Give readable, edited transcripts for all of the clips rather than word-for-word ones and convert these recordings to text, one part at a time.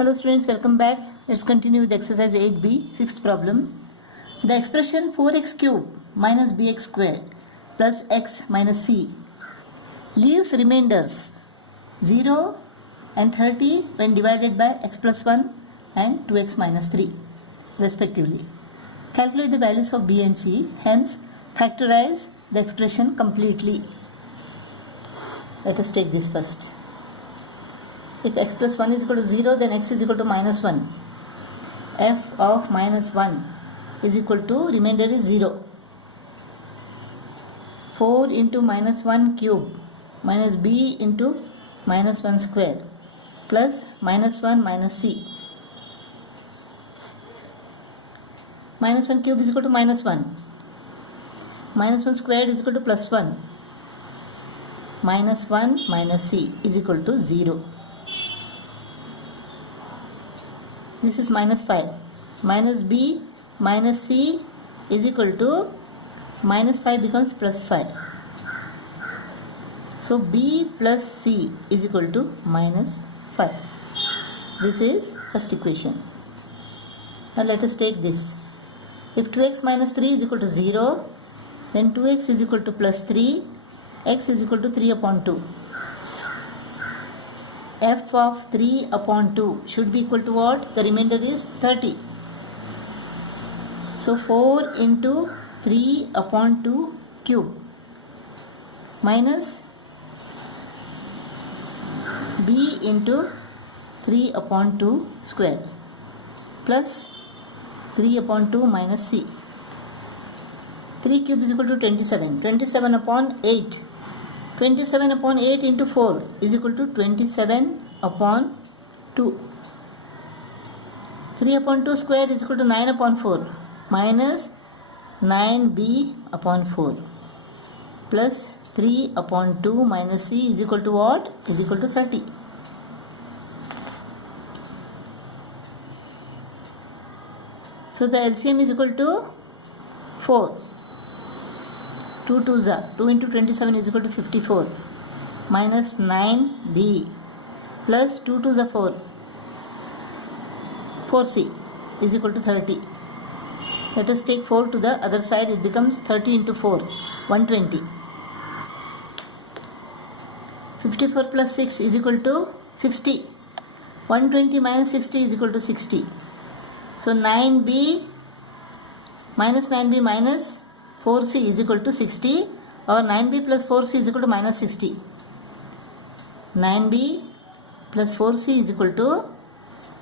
Hello students, welcome back. Let's continue with exercise 8b, sixth problem. The expression 4x cube minus bx squared plus x minus c leaves remainders 0 and 30 when divided by x plus 1 and 2x minus 3 respectively. Calculate the values of b and c, hence factorize the expression completely. Let us take this first. If x plus 1 is equal to 0, then x is equal to minus 1. F of minus 1 is equal to, remainder is 0. 4 into minus 1 cube minus b into minus 1 square plus minus 1 minus c. Minus 1 cube is equal to minus 1. Minus 1 squared is equal to plus 1. Minus 1 minus c is equal to 0. This is minus 5. Minus b minus c is equal to minus 5 becomes plus 5. So b plus c is equal to minus 5. This is first equation. Now let us take this. If 2x minus 3 is equal to 0, then 2x is equal to plus 3, x is equal to 3 upon 2. F of 3 upon 2 should be equal to what? The remainder is 30. So 4 into 3 upon 2 cube minus b into 3 upon 2 square plus 3 upon 2 minus c. 3 cube is equal to 27. 27 upon 8. 27 upon 8 into 4 is equal to 27 upon 2. 3 upon 2 square is equal to 9 upon 4 minus 9b upon 4 plus 3 upon 2 minus c is equal to what? Is equal to 30. So the LCM is equal to 4. 2 2s are 2 into 27 is equal to 54 minus 9b plus 2 2s are 4. 4c is equal to 30. Let us take 4 to the other side. It becomes 30 into 4, 120. 54 plus 6 is equal to 60. 120 minus 60 is equal to 60. So 9b minus 9b minus 4c is equal to 60, or 9b plus 4c is equal to minus 60. 9b plus 4c is equal to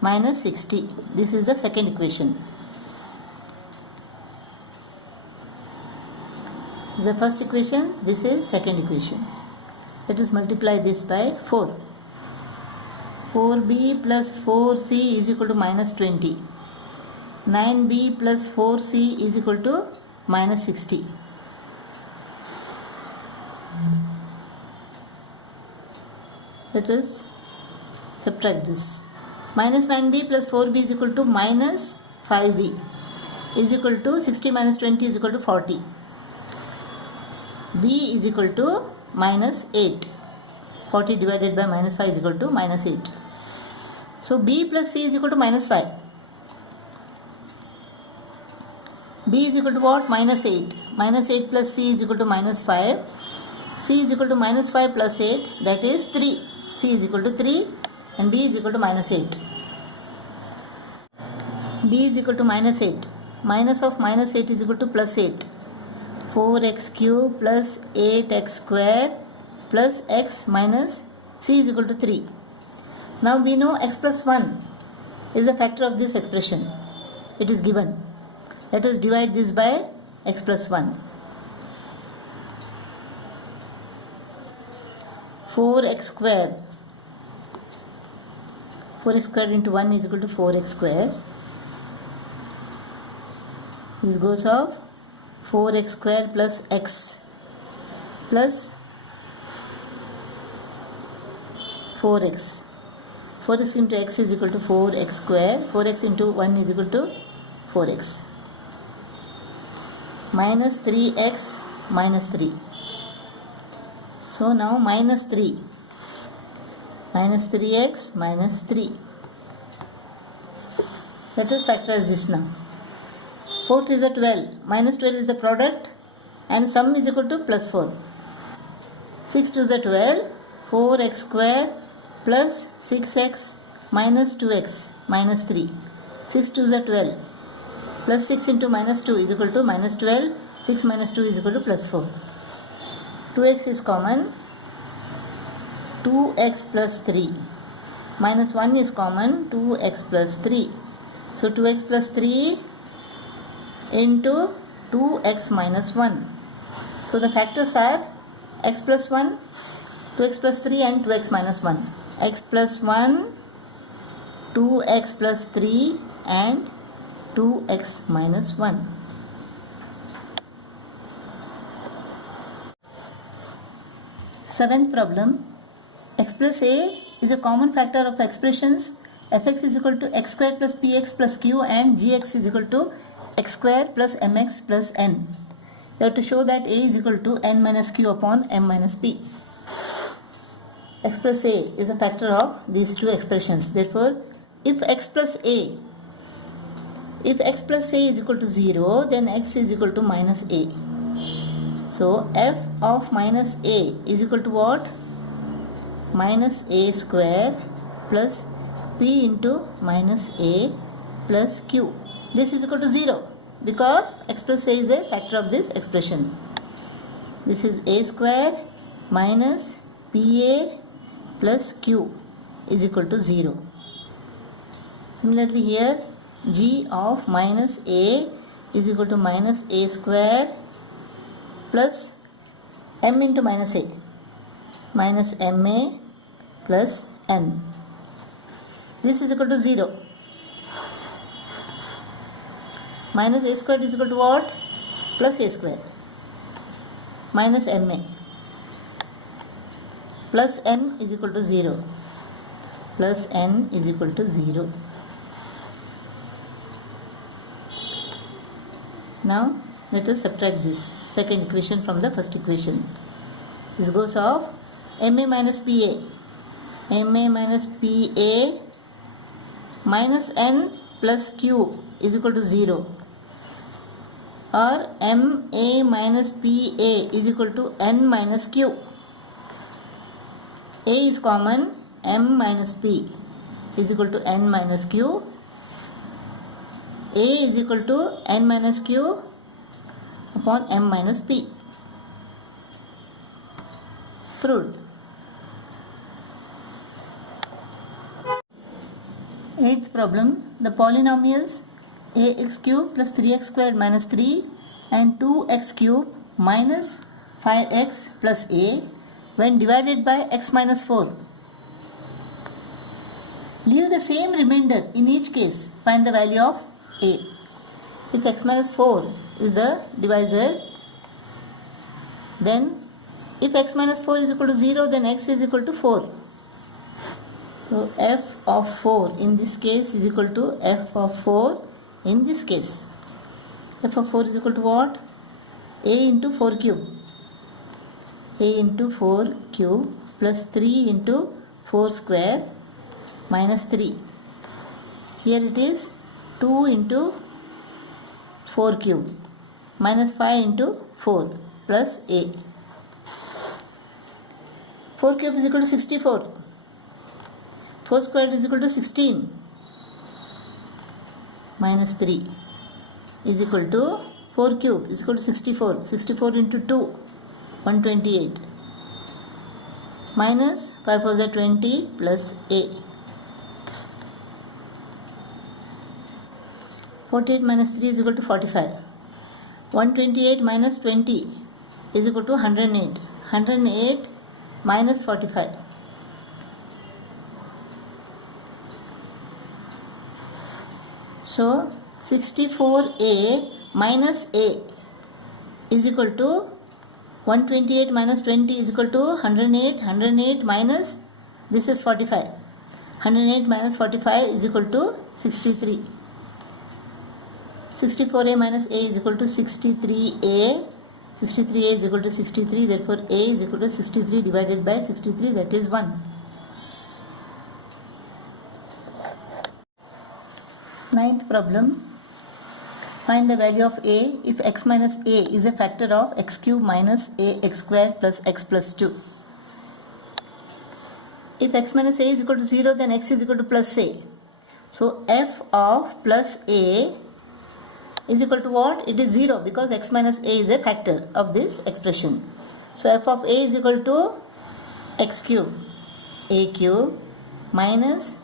minus 60. This is the second equation. The first equation, this is second equation. Let us multiply this by 4. 4b plus 4c is equal to minus 20. 9b plus 4c is equal to minus 60. Let us subtract this. Minus 9b plus 4b is equal to minus 5b is equal to 60 minus 20 is equal to 40. b is equal to minus 8. 40 divided by minus 5 is equal to minus 8. So b plus c is equal to minus 5. b is equal to what? Minus 8. Minus 8 plus c is equal to minus 5. c is equal to minus 5 plus 8, that is 3. c is equal to 3 and b is equal to minus 8. b is equal to minus 8. Minus of minus 8 is equal to plus 8. 4x cube plus 8x square plus x minus c is equal to 3. Now we know x plus 1 is the factor of this expression. It is given. Let us divide this by x plus 1. 4x square. 4x square into 1 is equal to 4x square. This goes off. 4x square plus x plus 4x. 4x into x is equal to 4x square. 4x into 1 is equal to 4x. Minus 3x minus 3. So now minus 3. Minus 3x minus 3. Let us factorize this now. 4th is a 12, minus 12 is the product, and sum is equal to plus 4. 6 to the 12, 4x square plus 6x minus 2x minus 3. 6 to the 12 plus 6 into minus 2 is equal to minus 12. 6 minus 2 is equal to plus 4. 2x is common. 2x plus 3 minus 1 is common. 2x plus 3. So 2x plus 3 into 2x minus 1. So the factors are x plus 1, 2x plus 3 and 2x minus 1. X plus 1, 2x plus 3 and 2x minus 1. Seventh problem. X plus a is a common factor of expressions fx is equal to x square plus px plus q and gx is equal to x square plus mx plus n. We have to show that a is equal to n minus q upon m minus p. X plus a is a factor of these two expressions. Therefore, if x plus a is equal to 0, then x is equal to minus a. So f of minus a is equal to what? Minus a square plus p into minus a plus q. This is equal to 0 because x plus a is a factor of this expression. This is a square minus pa plus q is equal to 0. Similarly here, g of minus a is equal to minus a square plus m into minus a minus ma plus n. This is equal to 0. Minus a squared is equal to what? Plus a square minus ma plus n is equal to 0 plus n is equal to 0. Now let us subtract this second equation from the first equation. This goes off ma minus pa minus n plus q is equal to 0, or ma minus pa is equal to n minus q. A is common. M minus p is equal to n minus q. A is equal to n minus q upon m minus p. Proved. Eighth problem. The polynomials ax cube plus 3x squared minus 3 and 2x cube minus 5x plus a when divided by x minus 4. Leave the same remainder in each case. Find the value of a. If x minus 4 is the divisor, then if x minus 4 is equal to 0, then x is equal to 4. So f of 4 in this case is equal to f of 4 in this case. F of 4 is equal to what? A into 4 cube. A into 4 cube plus 3 into 4 square minus 3. Here it is 2 into 4 cube minus 5 into 4 plus a. 4 cube is equal to 64. 4 squared is equal to 16 minus 3 is equal to 4 cube is equal to 64. 64 into 2, 128 minus 5 4 is 20 plus a. 48 minus 3 is equal to 45. 128 minus 20 is equal to 108. 108 minus 45. So 64a minus a is equal to 128 minus 20 is equal to 108. 108 minus this is 45. 108 minus 45 is equal to 63. 64a minus a is equal to 63a. 63a is equal to 63. Therefore, a is equal to 63 divided by 63, that is 1. Ninth problem. Find the value of a if x minus a is a factor of x cube minus ax square plus x plus 2. If x minus a is equal to 0, then x is equal to plus a. So f of plus a is equal to what? It is 0 because x minus a is a factor of this expression. So f of a is equal to x cube, a cube minus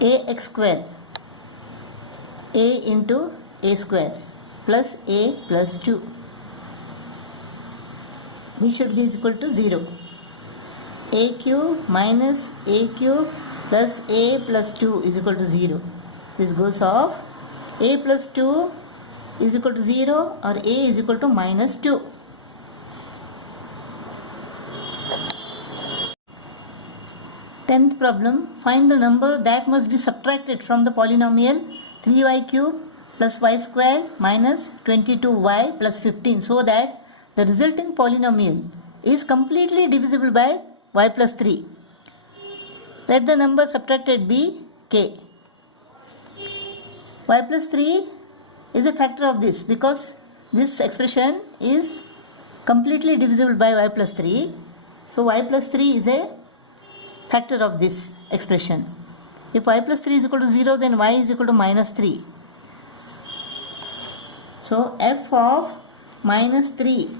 ax square, a into a square plus a plus 2. This should be equal to 0. A cube minus a cube plus a plus 2 is equal to 0. This goes off. A plus 2 is equal to 0 or a is equal to minus 2. Tenth problem. Find the number that must be subtracted from the polynomial 3y cube plus y squared minus 22y plus 15 so that the resulting polynomial is completely divisible by y plus 3. Let the number subtracted be k. Y plus 3 is a factor of this because this expression is completely divisible by y plus 3. So y plus 3 is a factor of this expression. If y plus 3 is equal to 0, then y is equal to minus 3. So f of minus 3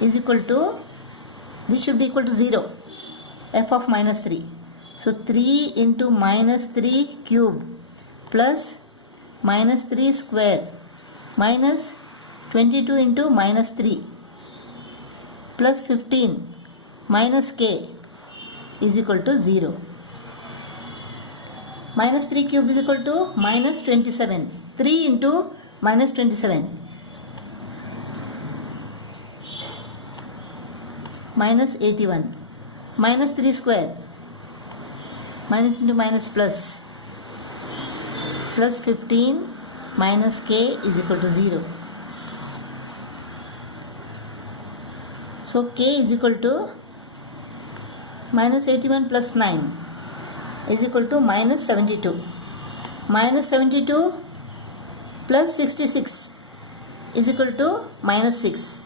is equal to, this should be equal to 0, f of minus 3. So 3 into minus 3 cube plus minus 3 square minus 22 into minus 3 plus 15 minus k is equal to 0. Minus 3 cube is equal to minus 27. 3 into minus 27 minus 81 minus 3 square minus into minus plus 15 minus k is equal to 0. So k is equal to minus 81 plus 9 is equal to minus 72. Minus 72 plus 66 is equal to minus 6.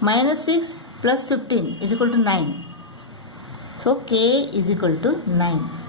Minus 6 plus 15 is equal to 9. So k is equal to 9.